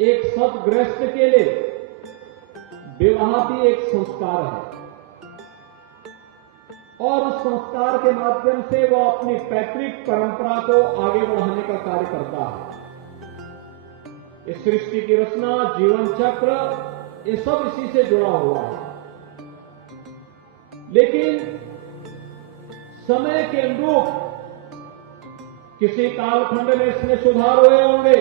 एक सदगृहस्थ के लिए विवाह भी एक संस्कार है और उस संस्कार के माध्यम से वो अपनी पैतृक परंपरा को आगे बढ़ाने का कार्य करता है। इस सृष्टि की रचना, जीवन चक्र, ये सब इसी से जुड़ा हुआ है। लेकिन समय के अनुरूप किसी कालखंड में इसमें सुधार हुए होंगे,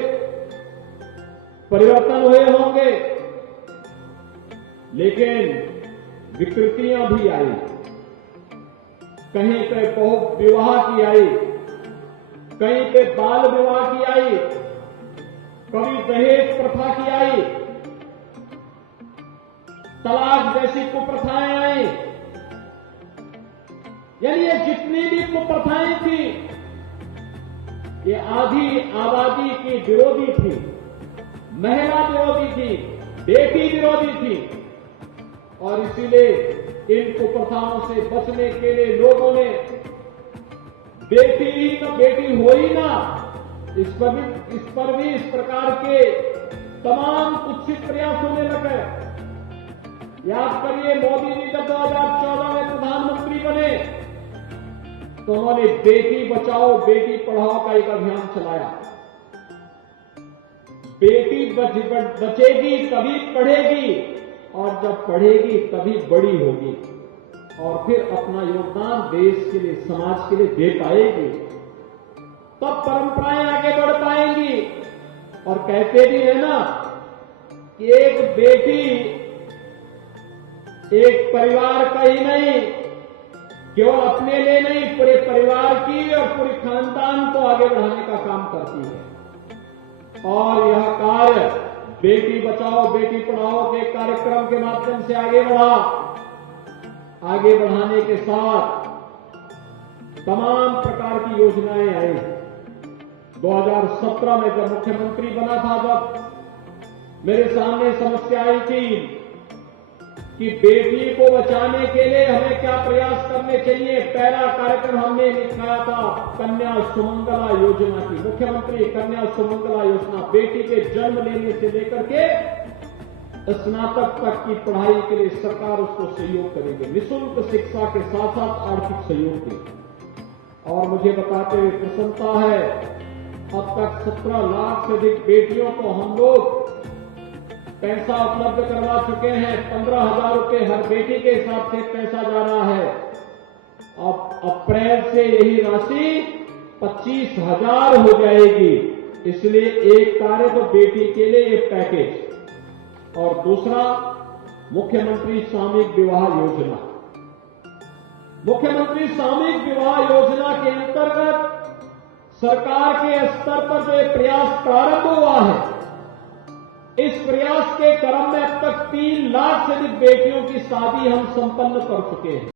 परिवर्तन हुए होंगे, लेकिन विकृतियां भी आई। कहीं पे बहु विवाह की आई, कहीं पे बाल विवाह की आई, कभी दहेज प्रथा की आई, तलाक जैसी कुप्रथाएं आई। यानी ये जितनी भी कुप्रथाएं थी, ये आधी आबादी की विरोधी थी, महिला विरोधी थी, बेटी विरोधी थी। और इसीलिए इन कुप्रथाओं से बचने के लिए लोगों ने बेटी ही न बेटी हो ही ना, इस पर भी इस प्रकार के तमाम कुत्सित प्रयास होने लगे। याद करिए, मोदी जी जब 2014 में प्रधानमंत्री बने तो उन्होंने बेटी बचाओ बेटी पढ़ाओ का एक अभियान चलाया। बेटी बचेगी तभी पढ़ेगी, और जब पढ़ेगी तभी बड़ी होगी और फिर अपना योगदान देश के लिए, समाज के लिए दे पाएगी। तब परंपराएं आगे बढ़ पाएंगी। और कहते भी है ना कि एक बेटी एक परिवार का ही नहीं, केवल अपने लिए नहीं, पूरे परिवार की और पूरे खानदान को आगे बढ़ाने का काम करती है। और यह कार्य बेटी बचाओ बेटी पढ़ाओ के कार्यक्रम के माध्यम से आगे बढ़ा। आगे बढ़ाने के साथ तमाम प्रकार की योजनाएं आई। 2017 में जब मुख्यमंत्री बना था, जब मेरे सामने समस्या आई थी कि बेटी को बचाने के लिए हमें क्या प्रयास करने चाहिए, पहला कार्यक्रम हमने लिखाया था कन्या सुमंगला योजना की। मुख्यमंत्री कन्या सुमंगला योजना, बेटी के जन्म लेने से लेकर के स्नातक तक की पढ़ाई के लिए सरकार उसको सहयोग करेगी, निःशुल्क शिक्षा के साथ साथ आर्थिक सहयोग देगी। और मुझे बताते हुए प्रसन्नता है, अब तक 17 लाख से अधिक बेटियों को हम लोग पैसा उपलब्ध करवा चुके हैं। 15,000 रुपये हर बेटी के हिसाब से पैसा जा रहा है। अब अप्रैल से यही राशि 25,000 हो जाएगी। इसलिए एक कार्य तो बेटी के लिए ये पैकेज, और दूसरा मुख्यमंत्री सामूहिक विवाह योजना। मुख्यमंत्री सामूहिक विवाह योजना के अंतर्गत सरकार के स्तर पर जो एक प्रयास प्रारंभ हुआ है, इस प्रयास के क्रम में अब तक 3 लाख से अधिक बेटियों की शादी हम संपन्न कर चुके हैं।